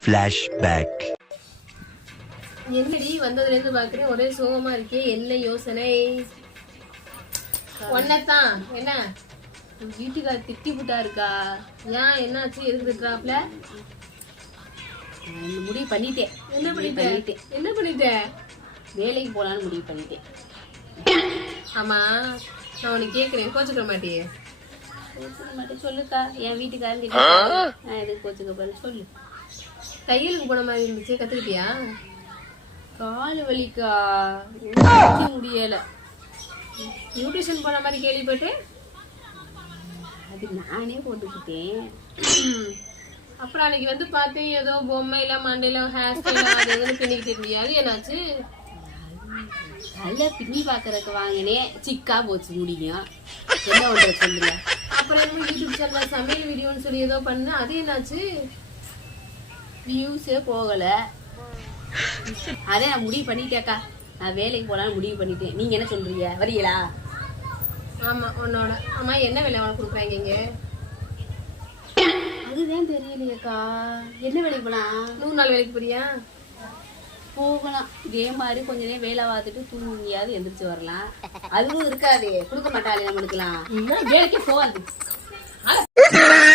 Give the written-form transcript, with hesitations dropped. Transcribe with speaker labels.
Speaker 1: Flashback.
Speaker 2: என்னடி வந்ததுல இருந்து பாக்குறேன் ஒரே சோகமா இருக்கே, என்ன யோசனை? ஒன்னதான் என்ன வீட்டுக்கார திட்டி புட்டா இருக்கா? ஏன் என்னாச்சு? எதுக்கு திட்டுறாப்ல?
Speaker 3: முடிவு பண்ணிட்டேன்.
Speaker 2: என்ன பண்ணிட்டேன்?
Speaker 3: வேலைக்கு போலான்னு முடிவு பண்ணிட்டேன்.
Speaker 2: ஆமா, நான் உனக்கு கேக்குறேன், கோச்சுக்க மாட்டியே?
Speaker 3: கோச்சுக்க மாட்டேன். சொல்லுக்கா. என் வீட்டுக்காரன் கிட்ட நான் எதுக்கு கோச்சுக்க போறேன் சொல்லு.
Speaker 2: தையலுக்கு போன மாதிரி இருந்துச்சு, கத்துக்கிட்டியா?
Speaker 3: கால் வலிக்கா, முடியல.
Speaker 2: நியூட்ரிஷன் போன மாதிரி கேள்விப்பட்டேன்.
Speaker 3: அது நானே போட்டுக்கிட்டேன்.
Speaker 2: அப்புறம் அன்னைக்கு வந்து பார்த்தேன், ஏதோ பொம்மையில மண்டையில ஹேர் ஸ்டைல் அது எதுன்னு பின்னிக்கிட்டு இருந்தியா? அது என்னாச்சு?
Speaker 3: நல்ல பின்னி பாக்குறதுக்கு வாங்கினேன், சிக்கா போச்சு முடியும். என்ன பண்ற சொல்லுங்க.
Speaker 2: அப்புறம் என்ன யூடியூப் சேனல் சமையல் வீடியோன்னு சொல்லி ஏதோ பண்ண, அது என்னாச்சு?
Speaker 3: வியூஸே போகல. அதே நான் முடிவு பண்ணிட்டேக்கா, நான் வேலைக்கு போலான்னு முடிவு பண்ணிட்டேன். நீங்க என்ன சொல்றீங்க, வரீங்களா?
Speaker 2: ஆமா, உன்னோட அம்மா என்ன வேலை உனக்கு கொடுக்குறாங்க இங்க?
Speaker 3: அதுதான் தெரியலையேக்கா. என்ன வேலைக்கு போலாம்?
Speaker 2: 100 நாள் வேலைக்கு போறியா?
Speaker 3: போகலாம். இதே மாதிரி கொஞ்ச நேரம் வேலை பார்த்துட்டு தூங்கியாவது எந்திரிச்சு வரலாம். அதுவும் இருக்காது, கொடுக்க மாட்டாளே நம்மளுக்குலாம். வேலைக்கே போகாது.